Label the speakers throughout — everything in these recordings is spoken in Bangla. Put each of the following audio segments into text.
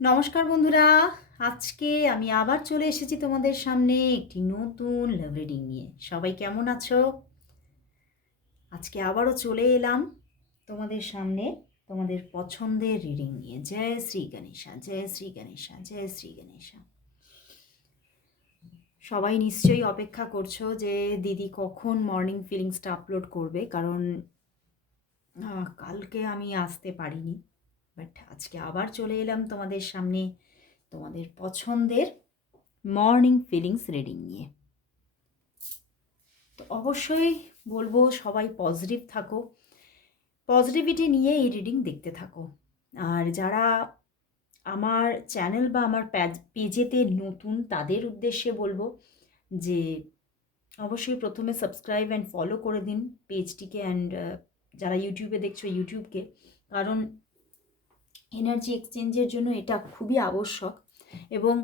Speaker 1: নমস্কার বন্ধুরা, আজকে আমি আবার চলে এসেছি তোমাদের সামনে একটি নতুন লাভ রিডিং নিয়ে। সবাই কেমন আছো? আজকে আবারও চলে এলাম তোমাদের সামনে তোমাদের পছন্দের রিডিং নিয়ে। জয় শ্রী গণেশা, জয় শ্রী গণেশা, জয় শ্রী গণেশা। সবাই নিশ্চয়ই অপেক্ষা করছ যে দিদি কখন মর্নিং ফিলিংসটা আপলোড করবে, কারণ কালকে আমি আসতে পারিনি। বাট আজকে আবার চলে এলাম তোমাদের সামনে তোমাদের পছন্দের মর্নিং ফিলিংস রিডিং নিয়ে। তো অবশ্যই বলব সবাই পজিটিভ থাকো। পজিটিভিটি নিয়ে এই রিডিং দেখতে থাকো। আর যারা আমার চ্যানেল বা আমার পেজেতে নতুন তাদের উদ্দেশ্যে বলব যে অবশ্যই প্রথমে সাবস্ক্রাইব অ্যান্ড ফলো করে দিন পেজটিকে অ্যান্ড যারা ইউটিউবে দেখছ ইউটিউবকে কারণ এনার্জি এক্সচেঞ্জের জন্য এটা খুবই আবশ্যক। এবং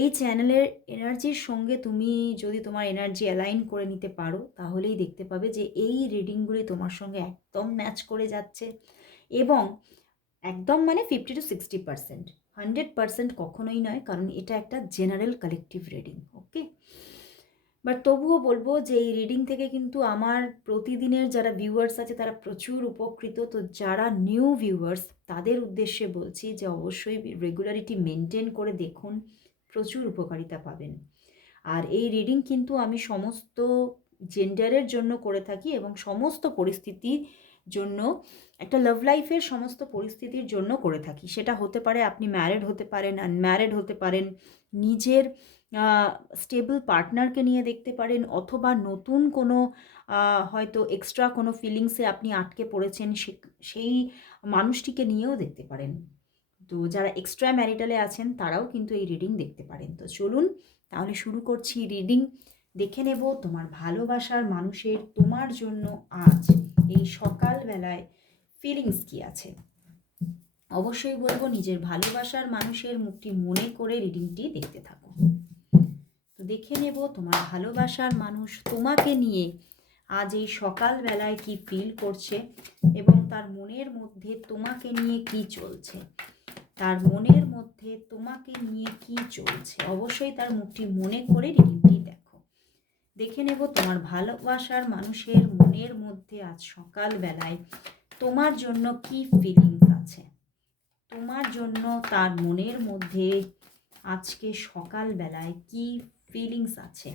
Speaker 1: এই চ্যানেলের এনার্জির সঙ্গে তুমি যদি তোমার এনার্জি অ্যালাইন করে নিতে পারো, তাহলেই দেখতে পাবে যে এই রিডিংগুলি তোমার সঙ্গে একদম ম্যাচ করে যাচ্ছে। এবং একদম মানে fifty to sixty percent hundred percent কখনোই নয়, কারণ এটা একটা general collective reading okay but তবুও বলব যে এই রিডিং থেকে কিন্তু আমার প্রতিদিনের যারা ভিউয়ার্স আছে, তারা প্রচুর উপকৃত। তো যারা নিউ ভিউয়ার্স তাদের উদ্দেশ্যে বলছি যে অবশ্যই রেগুলারিটি মেনটেন করে দেখুন, প্রচুর উপকারিতা পাবেন। আর এই রিডিং কিন্তু আমি সমস্ত জেন্ডারের জন্য করে থাকি এবং সমস্ত পরিস্থিতির জন্য, একটা লাভ লাইফের সমস্ত পরিস্থিতির জন্য করে থাকি। সেটা হতে পারে আপনি ম্যারেড হতে পারেন আনম্যারেড হতে পারেন, নিজের স্টেবল পার্টনারকে নিয়ে দেখতে পারেন অথবা নতুন কোনো হয়তো এক্সট্রা কোনো ফিলিংসে আপনি আটকে পড়েছেন সেই মানুষটিকে নিয়েও দেখতে পারেন। তো যারা এক্সট্রা ম্যারিটালে আছেন তারাও কিন্তু এই রিডিং দেখতে পারেন। তো চলুন তাহলে শুরু করছি রিডিং দেখে নেব তোমার ভালোবাসার মানুষের তোমার জন্য আজ এই সকালবেলায় ফিলিংস কি আছে। অবশ্যই বলব নিজের ভালোবাসার মানুষের মুখটি মনে করে রিডিংটি দেখতে থাকো। তো দেখে নেব তোমার ভালোবাসার মানুষ তোমাকে নিয়ে আজ এই সকালবেলায় কি ফিল করছে এবং তার মনের মধ্যে তোমাকে নিয়ে কি চলছে? তার মনের মধ্যে তোমাকে নিয়ে কি চলছে? অবশ্যই তার মুখটি মনে করে রিডিংটি দেখো। দেখে নেব তোমার ভালোবাসার মানুষের মনের মধ্যে আজ সকালবেলায় তোমার জন্য কি ফিলিংস আছে? তোমার জন্য তার মনের মধ্যে আজকে সকালবেলায় কি ফিলিংস আছে।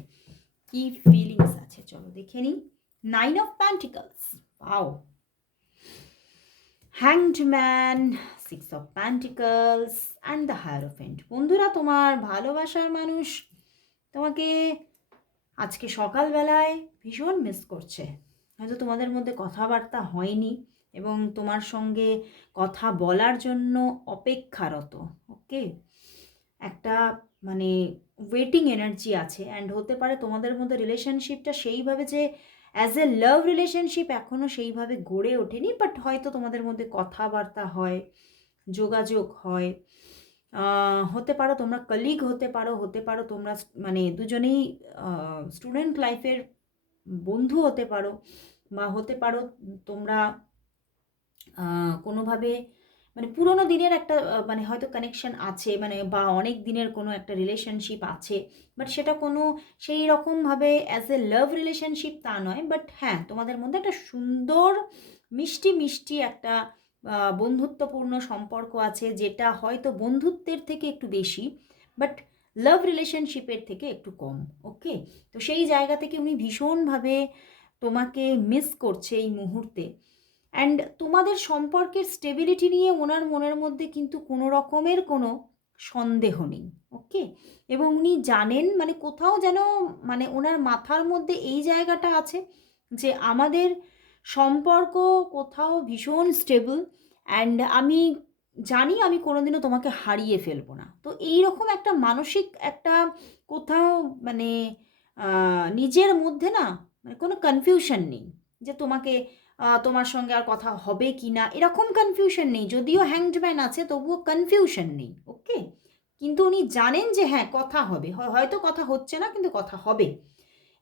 Speaker 1: কি ফিলিংস আছে? চলো দেখে নিই। নাইন অফ প্যান্টিকলস পাও hanged man six of pentacles and the hierophant বন্ধুরা, তোমার ভালোবাসার মানুষ তোমাকে আজকে সকালবেলায় ভীষণ মিস করছে। হয়তো তোমাদের মধ্যে কথাবার্তা হয়নি এবং তোমার সঙ্গে কথা বলার জন্য অপেক্ষারত ওকে একটা মানে ওয়েটিং এনার্জি আছে অ্যান্ড হতে পারে তোমাদের মধ্যে রিলেশনশিপটা সেইভাবে যে অ্যাজ এ লাভ রিলেশনশিপ এখনও সেইভাবে গড়ে ওঠেনি বাট হয়তো তোমাদের মধ্যে কথাবার্তা হয়, যোগাযোগ হয় হতে পারো তোমরা কলিগ হতে পারো হতে পারো তোমরা মানে দুজনেই স্টুডেন্ট লাইফের বন্ধু হতে পারো বা হতে পারো তোমরা কোনোভাবে মানে পুরোনো দিনের একটা মানে হয়তো কানেকশন আছে মানে বা অনেক দিনের কোনো একটা রিলেশনশিপ আছে বাট সেটা কোনো সেই রকমভাবে অ্যাজ এ লাভ রিলেশনশিপ তা নয় বাট হ্যাঁ তোমাদের মধ্যে একটা সুন্দর, মিষ্টি মিষ্টি একটা বন্ধুত্বপূর্ণ সম্পর্ক আছে, যেটা হয়তো বন্ধুত্বের থেকে একটু বেশি বাট লাভ রিলেশনশিপের থেকে একটু কম ওকে তো সেই জায়গা থেকে উনি ভীষণভাবে তোমাকে মিস করছে এই মুহূর্তে। অ্যান্ড তোমাদের সম্পর্কের স্টেবিলিটি নিয়ে ওনার মনের মধ্যে কিন্তু কোনো রকমের কোনো সন্দেহ নেই ওকে এবং উনি জানেন মানে কোথাও যেন মানে ওনার মাথার মধ্যে এই জায়গাটা আছে যে আমাদের সম্পর্ক কোথাও ভীষণ স্টেবল অ্যান্ড আমি জানি আমি কোনোদিনও তোমাকে হারিয়ে ফেলব না। তো এই রকম একটা মানসিক একটা কোথাও মানে নিজের মধ্যে না মানে কোনো কনফিউশন নেই যে তোমাকে তোমার সঙ্গে আর কথা হবে কি না এরকম কনফিউশন নেই। যদিও হ্যাংডম্যান আছে, তবুও কনফিউশন নেই ওকে কিন্তু উনি জানেন যে হ্যাঁ কথা হবে। হয়তো কথা হচ্ছে না, কিন্তু কথা হবে।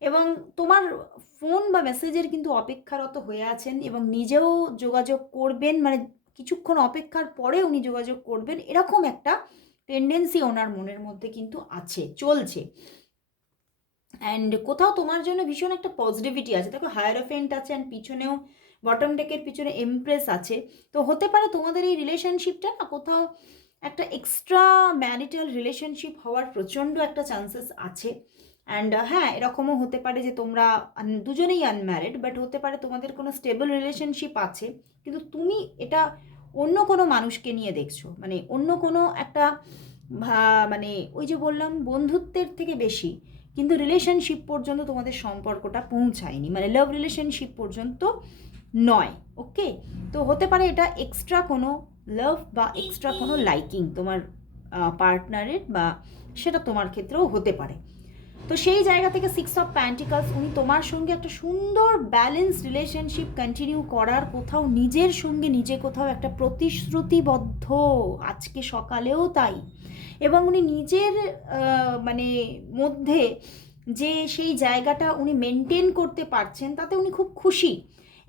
Speaker 1: এবং তোমার ফোন বা মেসেজের কিন্তু অপেক্ষারত হয়ে আছেন এবং নিজেও যোগাযোগ করবেন মানে কিছুক্ষণ অপেক্ষার পরে উনি যোগাযোগ করবেন, এরকম একটা টেন্ডেন্সি ওনার মনের মধ্যে কিন্তু আছে, চলছে। অ্যান্ড কোথাও তোমার জন্য ভীষণ একটা পজিটিভিটি আছে। দেখো হায়ারোফেন্ট আছে অ্যান্ড পিছনেও বটম ডেকের পিছনে এমপ্রেস আছে। তো হতে পারে তোমাদের এই রিলেশনশিপটা না কোথাও একটা এক্সট্রা ম্যারিটাল রিলেশনশিপ হওয়ার প্রচণ্ড একটা চান্সেস আছে। অ্যান্ড হ্যাঁ এরকমও হতে পারে যে তোমরা দুজনেই আনম্যারিড বাট হতে পারে তোমাদের কোনো স্টেবল রিলেশনশিপ আছে। কিন্তু তুমি এটা অন্য কোনো মানুষকে নিয়ে দেখছ। মানে অন্য কোনো একটা মানে ওই যে বললাম, বন্ধুত্বের থেকে বেশি, কিন্তু রিলেশনশিপ পর্যন্ত তোমাদের সম্পর্কটা পৌঁছায়নি। মানে লাভ রিলেশনশিপ পর্যন্ত নয় ওকে তো হতে পারে এটা এক্সট্রা কোনো লাভ বা এক্সট্রা কোনো লাইকিং তোমার পার্টনারের বা সেটা তোমার ক্ষেত্রেও হতে পারে। তো সেই জায়গা থেকে সিক্স অফ প্যান্টিকালস উনি তোমার সঙ্গে একটা সুন্দর ব্যালেন্স রিলেশনশিপ কন্টিনিউ করার কোথাও, নিজের সঙ্গে নিজে কোথাও একটা প্রতিশ্রুতিবদ্ধ। আজকে সকালেও তাই। এবং উনি নিজের মানে মধ্যে যে সেই জায়গাটা উনি মেনটেন করতে পারছেন, তাতে উনি খুব খুশি।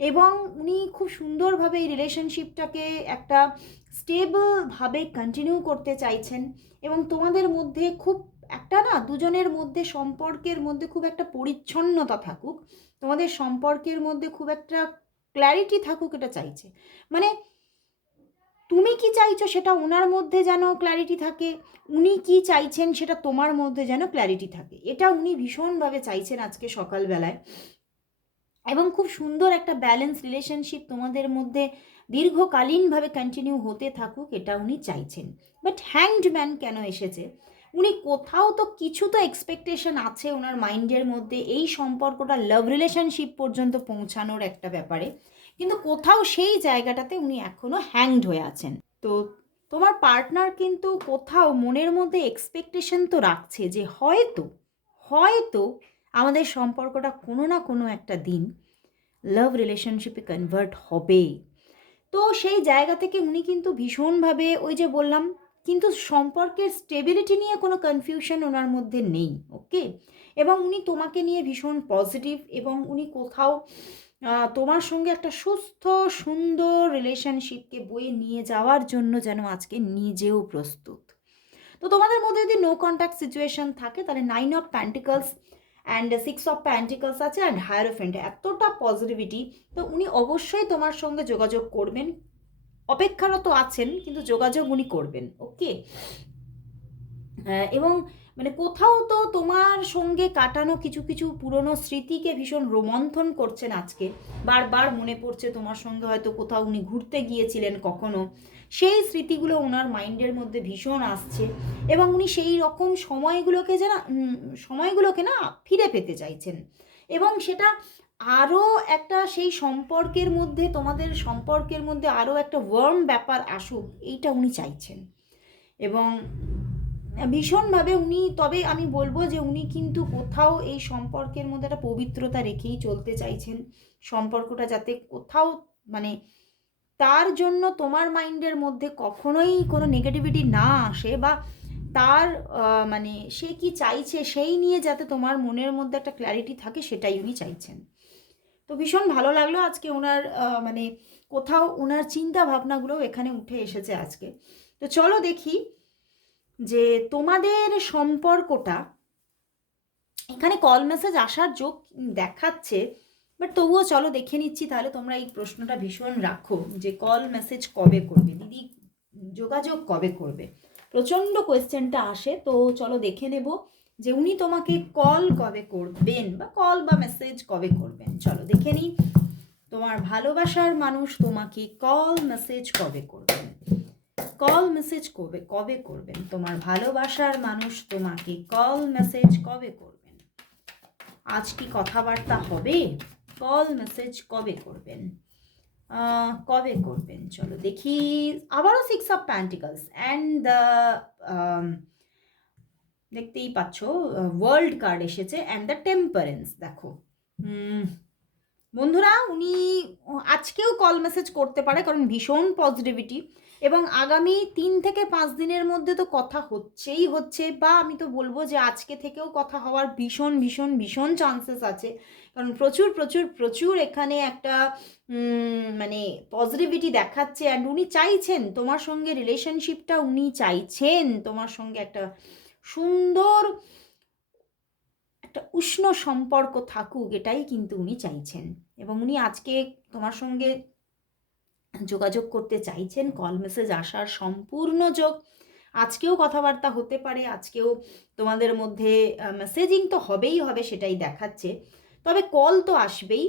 Speaker 1: এবং উনি খুব সুন্দরভাবে এই রিলেশনশিপটাকে একটা স্টেবলভাবে কন্টিনিউ করতে চাইছেন এবং তোমাদের মধ্যে খুব একটা না, দুজনের মধ্যে সম্পর্কের মধ্যে খুব একটা পরিচ্ছন্নতা থাকুক, তোমাদের সম্পর্কের মধ্যে খুব একটা ক্ল্যারিটি থাকুক এটা চাইছে। মানে তুমি কি চাইছো সেটা ওনার মধ্যে যেন ক্ল্যারিটি থাকে, উনি কি চাইছেন সেটা তোমার মধ্যে যেন ক্ল্যারিটি থাকে, এটা উনি ভীষণভাবে চাইছেন আজকে সকালবেলায়। এবং খুব সুন্দর একটা ব্যালেন্স রিলেশনশিপ তোমাদের মধ্যে দীর্ঘকালীনভাবে কন্টিনিউ হতে থাকুক এটা উনি চাইছেন। বাট হ্যাংড ম্যান কেন এসেছে? উনি কোথাও তো কিছু তো এক্সপেকটেশন আছে ওনার মাইন্ডের মধ্যে, এই সম্পর্কটা লাভ রিলেশনশিপ পর্যন্ত পৌঁছানোর একটা ব্যাপারে। কিন্তু কোথাও সেই জায়গাটাতে উনি এখনও হ্যাংড হয়ে আছেন। তো তোমার পার্টনার কিন্তু কোথাও মনের মধ্যে এক্সপেকটেশন তো রাখছে যে হয়তো হয়তো আমাদের সম্পর্কটা কোনো না কোনো একটা দিন লাভ রিলেশনশিপে কনভার্ট হবে তো সেই জায়গা থেকে উনি কিন্তু ভীষণভাবে ওই যে বললাম, কিন্তু সম্পর্কের স্টেবিলিটি নিয়ে কোনো কনফিউশন ওনার মধ্যে নেই ওকে এবং উনি তোমাকে নিয়ে ভীষণ পজিটিভ এবং উনি কোথাও তোমার সঙ্গে একটা সুস্থ, সুন্দর রিলেশনশিপকে বয়ে নিয়ে যাওয়ার জন্য যেন আজকে নিজেও প্রস্তুত। তো তোমাদের মধ্যে যদি নো কন্ট্যাক্ট সিচুয়েশন থাকে, তাহলে nine of pentacles and six of pentacles আছে অ্যান্ড হায়ারোফেন্ট এতটা পজিটিভিটি তো উনি অবশ্যই তোমার সঙ্গে যোগাযোগ করবেন। অপেক্ষারত আছেন, কিন্তু যোগাযোগ উনি করবেন ওকে এবং মানে কোথাও তো তোমার সঙ্গে কাটানো কিছু কিছু পুরনো স্মৃতিকে ভীষণ রোমন্থন করছেন আজকে। বারবার মনে পড়ছে তোমার সঙ্গে হয়তো কোথাও উনি ঘুরতে গিয়েছিলেন কখনো। সেই স্মৃতিগুলো ওনার মাইন্ডের মধ্যে ভীষণ আসছে এবং উনি সেই রকম সময়গুলোকে যেন সময়গুলোকে না ফিরে পেতে চাইছেন। এবং সেটা আরও একটা সেই সম্পর্কের মধ্যে, তোমাদের সম্পর্কের মধ্যে আরও একটা ওয়ার্ম ব্যাপার আসুক, এইটা উনি চাইছেন। এবং ভীষণভাবে উনি, তবে আমি বলব যে উনি কিন্তু কোথাও এই সম্পর্কের মধ্যে একটা পবিত্রতা রেখেই চলতে চাইছেন। সম্পর্কটা যাতে কোথাও মানে তার জন্য তোমার মাইন্ডের মধ্যে কখনোই কোনো নেগেটিভিটি না আসে বা তার মানে সে কি চাইছে সেই নিয়ে যাতে তোমার মনের মধ্যে একটা ক্ল্যারিটি থাকে সেটাই উনি চাইছেন। তো ভীষণ ভালো লাগল আজকে ওনার মানে কোথাও ওনার চিন্তা ভাবনাগুলো এখানে উঠে এসেছে আজকে। তো চলো দেখি যে তোমাদের সম্পর্কটা, এখানে কল মেসেজ আসার যোগ দেখাচ্ছে বাট তবুও চলো দেখে নিচ্ছি, তাহলে তোমরা এই প্রশ্নটা ভীষণ রাখো যে কল মেসেজ কবে করবে? দিদি যোগাযোগ কবে করবে? প্রচণ্ড কোয়েশ্চেনটা আসে, তো চলো দেখে নেব যে উনি তোমাকে কল কবে করবেন বা কল বা মেসেজ কবে করবেন? চলো দেখে নিই। তোমার ভালোবাসার মানুষ তোমাকে কল মেসেজ কবে করবেন? কল মেসেজ কবে কবে করবেন? তোমার ভালোবাসার মানুষ তোমাকে কল মেসেজ কবে করবেন? আজ কি কথাবার্তা হবে? কল মেসেজ কবে করবেন? কবে করবেন? চলো দেখি। আবারও six of pentacles and the দেখতেই পাচ্ছ ওয়ার্ল্ড কার্ড এসেছে অ্যান্ড দ্য টেম্পারেন্স দেখো। বন্ধুরা, উনি আজকেও কল মেসেজ করতে পারে কারণ ভীষণ পজিটিভিটি এবং আগামী তিন থেকে পাঁচ দিনের মধ্যে তো কথা হচ্ছেই হচ্ছে বা আমি তো বলব যে আজকে থেকেও কথা হওয়ার ভীষণ ভীষণ ভীষণ চান্সেস আছে। কারণ প্রচুর প্রচুর প্রচুর এখানে একটা মানে পজিটিভিটি দেখাচ্ছে। অ্যান্ড উনি চাইছেন, তোমার সঙ্গে রিলেশনশিপটা উনি চাইছেন। তোমার সঙ্গে একটা সুন্দর, একটা উষ্ণ সম্পর্ক থাকুক, এটাই কিন্তু উনি চাইছেন। এবং উনি আজকে তোমার সঙ্গে যোগাযোগ করতে চাইছেন কল মেসেজ আসার সম্পূর্ণ যোগ। আজকেও কথাবার্তা হতে পারে, আজকেও তোমাদের মধ্যে মেসেজিং তো হবেই হবে, সেটাই দেখাচ্ছে। তবে কল তো আসবেই।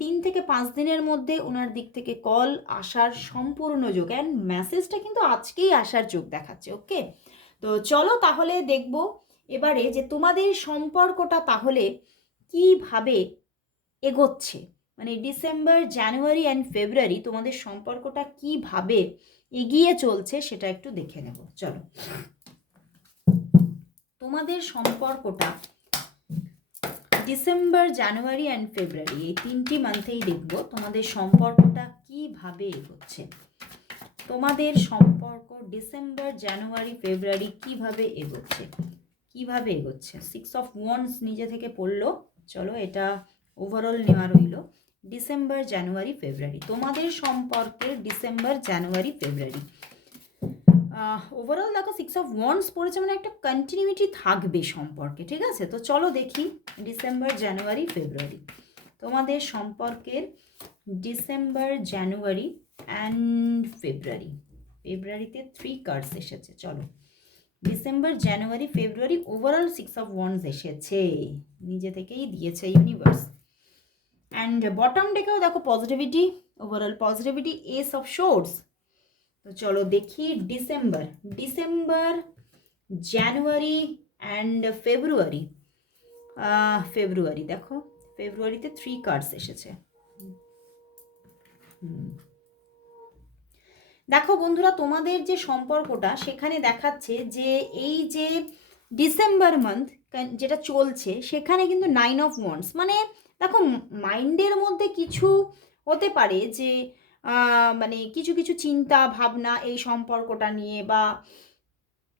Speaker 1: তিন থেকে পাঁচ দিনের মধ্যে ওনার দিক থেকে কল আসার সম্পূর্ণ যোগ। অ্যান্ড মেসেজটা কিন্তু আজকেই আসার যোগ দেখাচ্ছে ওকে তো চলো তাহলে দেখব এবারে যে তোমাদের সম্পর্কটা তাহলে কীভাবে এগোচ্ছে? মানে ডিসেম্বর জানুয়ারি অ্যান্ড ফেব্রুয়ারি তোমাদের সম্পর্কটা কীভাবে এগিয়ে চলছে সেটা একটু দেখে নেব। চলো। তোমাদের সম্পর্কটা ডিসেম্বর জানুয়ারি অ্যান্ড ফেব্রুয়ারি এই তিনটি মান্থেই দেখব তোমাদের সম্পর্কটা কীভাবে এগোচ্ছে। তোমাদের সম্পর্ক ডিসেম্বর জানুয়ারি ফেব্রুয়ারি কীভাবে এগোচ্ছে? কীভাবে এগোচ্ছে? সিক্স অফ ওয়ান্স নিজে থেকে পড়ল, চলো এটা ওভারঅল নেওয়া রইল। ডিসেম্বর জানুয়ারি ফেব্রুয়ারি তোমাদের সম্পর্কের ডিসেম্বর জানুয়ারি ফেব্রুয়ারি ওভারঅল দেখো সিক্স অফ ওয়ান্স পড়েছে মানে একটা কন্টিনিউটি থাকবে সম্পর্কে, ঠিক আছে? তো চলো দেখি ডিসেম্বর জানুয়ারি ফেব্রুয়ারি তোমাদের সম্পর্কের ডিসেম্বর জানুয়ারি অ্যান্ড ফেব্রুয়ারি ফেব্রুয়ারিতে থ্রি কার্ডস এসেছে, চলো। December January February overall six of wands এসেছে। নিজে থেকেই দিয়েছে ইউনিভার্স অ্যান্ড বটম ডেকেও দেখো positivity overall positivity ace of swords তো চলো দেখি December. December, January and February. February, দেখো। ফেব্রুয়ারিতে থ্রি কার্ডস এসেছে। দেখো বন্ধুরা, তোমাদের যে সম্পর্কটা সেখানে দেখাচ্ছে যে এই যে ডিসেম্বর মান্থ যেটা চলছে, সেখানে কিন্তু নাইন অফ ওয়ান্স মানে দেখো মাইন্ডের মধ্যে কিছু হতে পারে যে মানে কিছু কিছু চিন্তা, ভাবনা এই সম্পর্কটা নিয়ে বা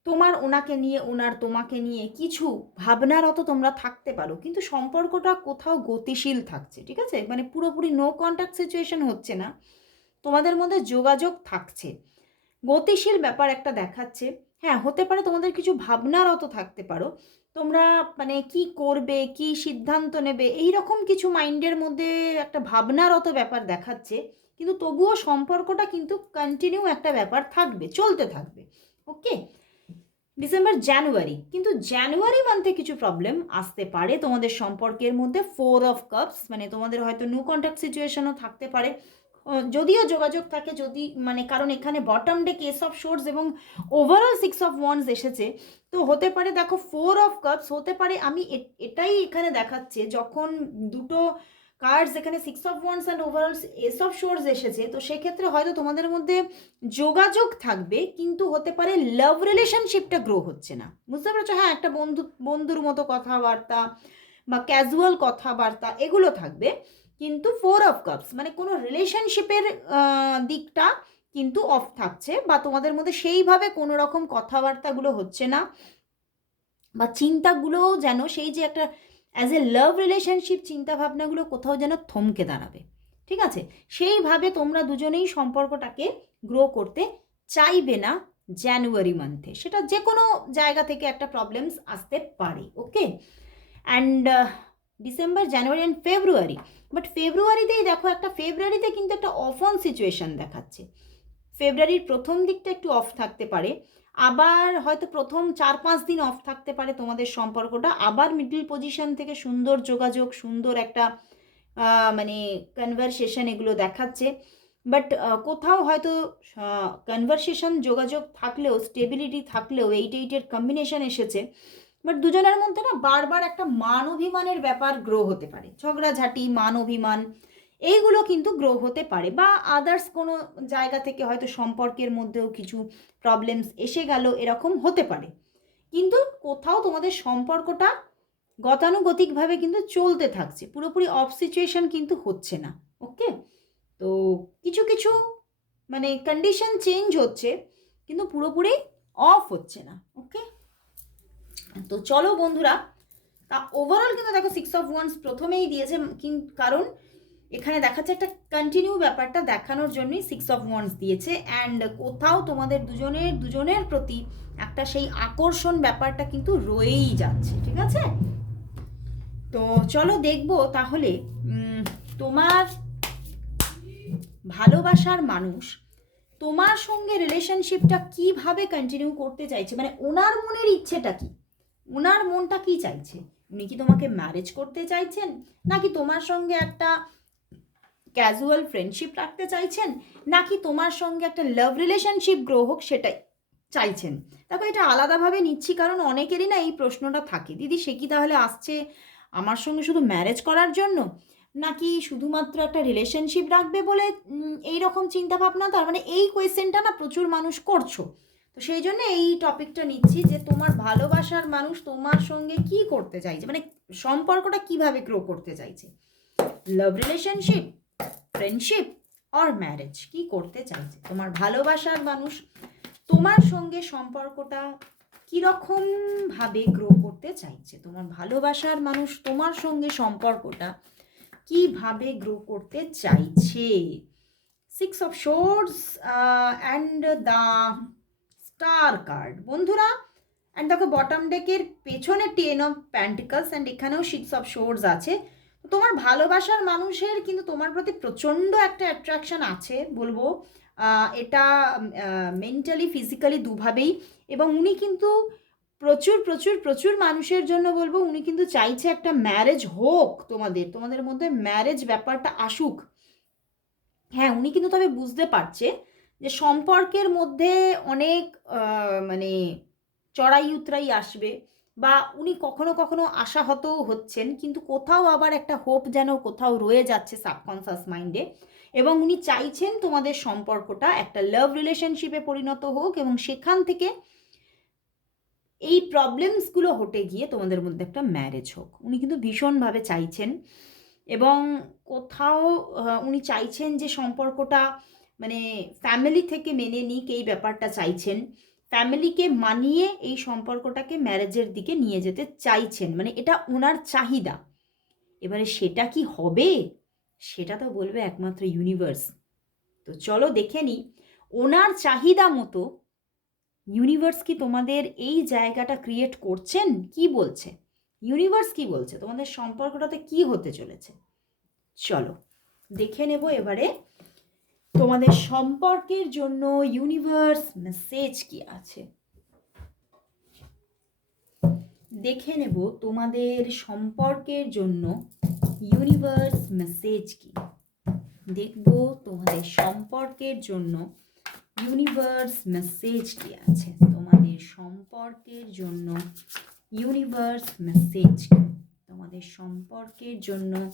Speaker 1: তোমার ওনাকে নিয়ে, ওনার তোমাকে নিয়ে কিছু ভাবনারত তোমরা থাকতে পারো। কিন্তু সম্পর্কটা কোথাও গতিশীল থাকছে, ঠিক আছে? মানে পুরোপুরি নো কন্ট্যাক্ট সিচুয়েশন হচ্ছে না। তোমাদের মধ্যে যোগাযোগ থাকছে। গতিশীল ব্যাপার একটা দেখাচ্ছে। হ্যাঁ হতে পারে তোমাদের কিছু ভাবনারত থাকতে পারো। তোমরা মানে কি করবে, কি সিদ্ধান্ত নেবে এই রকম কিছু মাইন্ডের মধ্যে একটা ভাবনারত ব্যাপার দেখাচ্ছে। কিন্তু তবুও সম্পর্কটা কিন্তু কন্টিনিউ একটা ব্যাপার থাকবে, চলতে থাকবে ওকে ডিসেম্বর জানুয়ারি কিন্তু জানুয়ারি মান্থে কিছু প্রবলেম আসতে পারে তোমাদের সম্পর্কের মধ্যে ফোর অফ কাপস মানে তোমাদের হয়তো নো কন্ট্যাক্ট সিচুয়েশনও থাকতে পারে। যদিও যোগাযোগ থাকে, যদি মানে কারণ এখানে bottom day case of swords এবং ওভারঅল সিক্স অফ ওয়ান্স এসেছে, তো হতে পারে, দেখো ফোর অফ কাপস হতে পারে, আমি এটাই এখানে দেখাচ্ছে, যখন দুটো কার্ডস এখানে six of wands and overall ace of swords এসেছে। তো সেক্ষেত্রে হয়তো তোমাদের মধ্যে যোগাযোগ থাকবে, কিন্তু হতে পারে লাভ রিলেশনশিপটা গ্রো হচ্ছে না। বুঝতে পারছ? হ্যাঁ একটা বন্ধু, বন্ধুর মতো কথাবার্তা বা ক্যাজুয়াল কথাবার্তা, এগুলো থাকবে। কিন্তু ফোর অফ কাপস মানে কোনো রিলেশনশিপের দিকটা কিন্তু অফ থাকছে বা তোমাদের মধ্যে সেইভাবে কোনো রকম কথাবার্তাগুলো হচ্ছে না। বা চিন্তাগুলোও যেন সেই যে একটা অ্যাজ এ লাভ রিলেশনশিপ চিন্তাভাবনাগুলো কোথাও যেন থমকে দাঁড়াবে। ঠিক আছে? সেইভাবে তোমরা দুজনেই সম্পর্কটাকে গ্রো করতে চাইবে না জানুয়ারি মান্থে সেটা যে কোনো জায়গা থেকে একটা প্রবলেমস আসতে পারে okay and December January and February but ফেব্রুয়ারিতেই দেখো একটা ফেব্রুয়ারিতে কিন্তু একটা অফ অন সিচুয়েশান দেখাচ্ছে। ফেব্রুয়ারির প্রথম দিকটা একটু অফ থাকতে পারে। আবার হয়তো প্রথম চার পাঁচ দিন অফ থাকতে পারে তোমাদের সম্পর্কটা। আবার মিডল পজিশন থেকে সুন্দর যোগাযোগ, সুন্দর একটা মানে কনভারসেশন এগুলো দেখাচ্ছে। বাট কোথাও হয়তো কনভারসেশন যোগাযোগ থাকলেও স্টেবিলিটি থাকলেও এইট এইটের কম্বিনেশন এসেছে। বাট দুজনের মধ্যে না বারবার একটা মান অভিমানের ব্যাপার গ্রো হতে পারে। ঝগড়াঝাটি, মান অভিমান এইগুলো কিন্তু গ্রো হতে পারে বা আদার্স কোনো জায়গা থেকে হয়তো সম্পর্কের মধ্যেও কিছু প্রবলেমস এসে গেল, এরকম হতে পারে। কিন্তু কোথাও তোমাদের সম্পর্কটা গতানুগতিকভাবে কিন্তু চলতে থাকছে, পুরোপুরি অফ সিচুয়েশন কিন্তু হচ্ছে না ওকে তো কিছু কিছু মানে কন্ডিশন চেঞ্জ হচ্ছে, কিন্তু পুরোপুরি অফ হচ্ছে না ওকে তো চলো বন্ধুরা, তা ওভারঅল কিন্তু দেখো সিক্স অফ ওয়ান্স প্রথমেই দিয়েছে কারণ এখানে দেখাচ্ছে একটা কন্টিনিউ ব্যাপারটা দেখানোর জন্যই সিক্স অফ ওয়ান্স দিয়েছে। অ্যান্ড কোথাও তোমাদের দুজনের দুজনের প্রতি একটা সেই আকর্ষণ ব্যাপারটা কিন্তু রয়েই যাচ্ছে, ঠিক আছে? তো চলো দেখব তাহলে তোমার ভালোবাসার মানুষ, তোমার সঙ্গে রিলেশনশিপটা কীভাবে কন্টিনিউ করতে চাইছে? মানে ওনার মনের ইচ্ছেটা কি? ওনার মনটা কি চাইছে? উনি কি তোমাকে ম্যারেজ করতে চাইছেন? নাকি তোমার সঙ্গে একটা ক্যাজুয়াল ফ্রেন্ডশিপ রাখতে চাইছেন, নাকি তোমার সঙ্গে একটা লাভ রিলেশনশিপ গ্রো হোক সেটাই চাইছেন? দেখো, এটা আলাদাভাবে নিচ্ছি, কারণ অনেকেরই না এই প্রশ্নটা থাকে। দিদি, সে কি তাহলে আসছে আমার সঙ্গে শুধু ম্যারেজ করার জন্য, নাকি শুধুমাত্র একটা রিলেশনশিপ রাখবে বলে এই রকম চিন্তা ভাবনা তার মানে এই কোয়েশ্চেনটা না প্রচুর মানুষ করছ। তো সেই জন্য এই টপিকটা নিচ্ছি যে, তোমার ভালোবাসার মানুষ তোমার সঙ্গে কি করতে চাইছে? মানে সম্পর্কটা কীভাবে গ্রো করতে চাইছে? Love relationship friendship or marriage কি করতে চাইছে? তোমার ভালোবাসার মানুষ, তোমার সঙ্গে সম্পর্কটা কীরকম ভাবে গ্রো করতে চাইছে? তোমার ভালোবাসার মানুষ, তোমার সঙ্গে সম্পর্কটা কীভাবে গ্রো করতে চাইছে? Six of swords and the star card বন্ধুরা অ্যান্ড দেখো বটম ডেকের পেছনে টেন অফ প্যান্টিকালস অ্যান্ড এখানেও সিক্স অফ শোর্স আছে। তোমার ভালোবাসার মানুষের কিন্তু তোমার প্রতি প্রচণ্ড একটা অ্যাট্রাকশন আছে বলব। এটা মেন্টালি ফিজিক্যালি দুভাবেই। এবং উনি কিন্তু প্রচুর প্রচুর প্রচুর মানুষের জন্য বলব, উনি কিন্তু চাইছে একটা ম্যারেজ হোক তোমাদের তোমাদের মধ্যে ম্যারেজ ব্যাপারটা আসুক। হ্যাঁ উনি কিন্তু তবে বুঝতে পারছে যে সম্পর্কের মধ্যে অনেক মানে চড়াই উতরাই আসবে। বা উনি কখনো কখনো আশাহতও হচ্ছেন, কিন্তু কোথাও আবার একটা হোপ যেন কোথাও রয়ে যাচ্ছে সাবকনসাস মাইন্ডে এবং উনি চাইছেন তোমাদের সম্পর্কটা একটা লাভ রিলেশনশিপে পরিণত হোক এবং সেখান থেকে এই প্রবলেমসগুলো হটে গিয়ে তোমাদের মধ্যে একটা ম্যারেজ হোক। উনি কিন্তু ভীষণভাবে চাইছেন এবং কোথাও উনি চাইছেন যে সম্পর্কটা মানে ফ্যামিলি থেকে মেনে নিক, এই ব্যাপারটা চাইছেন। ফ্যামিলিকে মানিয়ে এই সম্পর্কটাকে ম্যারেজের দিকে নিয়ে যেতে চাইছেন মানে এটা ওনার চাহিদা। এবারে সেটা কি হবে? সেটা তো বলবে একমাত্র ইউনিভার্স তো চলো দেখে নিই ওনার চাহিদা মতো ইউনিভার্স কি তোমাদের এই জায়গাটা ক্রিয়েট করছেন? কি বলছে? ইউনিভার্স কি বলছে? তোমাদের সম্পর্কটাতে কি হতে চলেছে? চলো দেখে নেব এবারে তোমাদের সম্পর্কের জন্য ইউনিভার্স মেসেজ কি আছে? দেখে নেব তোমাদের সম্পর্কের জন্য ইউনিভার্স মেসেজ কি। দেখব তোমাদের সম্পর্কের জন্য ইউনিভার্স মেসেজ কি আছে। তোমাদের সম্পর্কের জন্য ইউনিভার্স মেসেজ কি। তোমাদের সম্পর্কের জন্য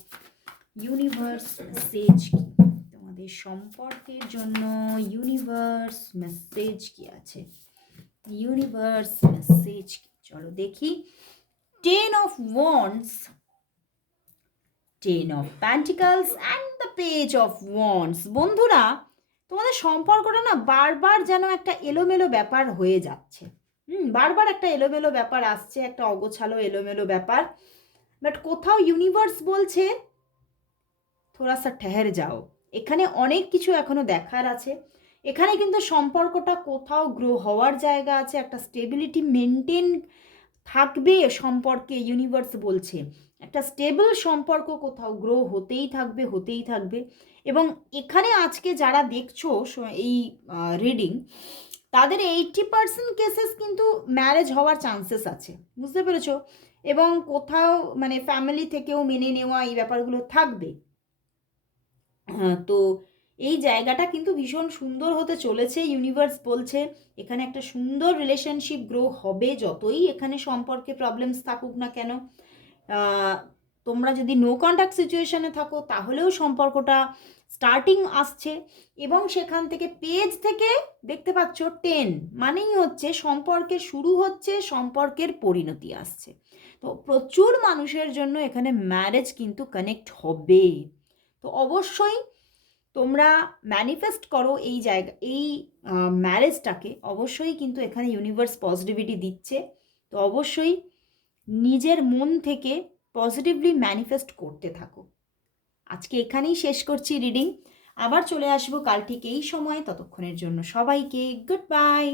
Speaker 1: ইউনিভার্স মেসেজ কি। তোমাদের সম্পর্কের জন্য ইউনিভার্স মেসেজ কি আছে? ইউনিভার্স মেসেজ চলো দেখি। Ten of wands ten of pentacles and the page of wands বন্ধুরা, তোমাদের সম্পর্কটা না বারবার যেন একটা এলোমেলো ব্যাপার হয়ে যাচ্ছে। হুম, বারবার একটা এলোমেলো ব্যাপার আসছে, একটা অগোছালো এলোমেলো ব্যাপার। বাট কোথাও ইউনিভার্স বলছে, থোড়া সা ঠেহের যাও। এখানে অনেক কিছু এখনও দেখার আছে। এখানে কিন্তু সম্পর্কটা কোথাও গ্রো হওয়ার জায়গা আছে, একটা স্টেবিলিটি মেনটেন থাকবে সম্পর্কে ইউনিভার্স বলছে। একটা স্টেবল সম্পর্ক কোথাও গ্রো হতেই থাকবে হতেই থাকবে। এবং এখানে আজকে যারা দেখছ এই রিডিং তাদের এইটটি পার্সেন্ট কেসেস কিন্তু ম্যারেজ হওয়ার চান্সেস আছে। বুঝতে পেরেছ? এবং কোথাও মানে ফ্যামিলি থেকেও মেনে নেওয়া এই ব্যাপারগুলো থাকবে। তো এই জায়গাটা কিন্তু ভীষণ সুন্দর হতে চলেছে। ইউনিভার্স বলছে, এখানে একটা সুন্দর রিলেশনশিপ গ্রো হবে যতই এখানে সম্পর্কে প্রবলেমস থাকুক না কেন। তোমরা যদি নো কন্ট্যাক্ট সিচুয়েশানে থাকো, তাহলেও সম্পর্কটা স্টার্টিং আসছে এবং সেখান থেকে পেজ থেকে দেখতে পাচ্ছ টেন মানেই হচ্ছে সম্পর্কের শুরু হচ্ছে, সম্পর্কের পরিণতি আসছে। তো প্রচুর মানুষের জন্য এখানে ম্যারেজ কিন্তু কানেক্ট হবে তো অবশ্যই তোমরা ম্যানিফেস্ট করো এই জায়গা, এই ম্যারেজটাকে অবশ্যই কিন্তু এখানে ইউনিভার্স পজিটিভিটি দিচ্ছে। তো অবশ্যই নিজের মন থেকে পজিটিভলি ম্যানিফেস্ট করতে থাকো। আজকে এখানেই শেষ করছি রিডিং আবার চলে আসব কাল ঠিক এই সময়। ততক্ষণের জন্য সবাইকে গুড বাই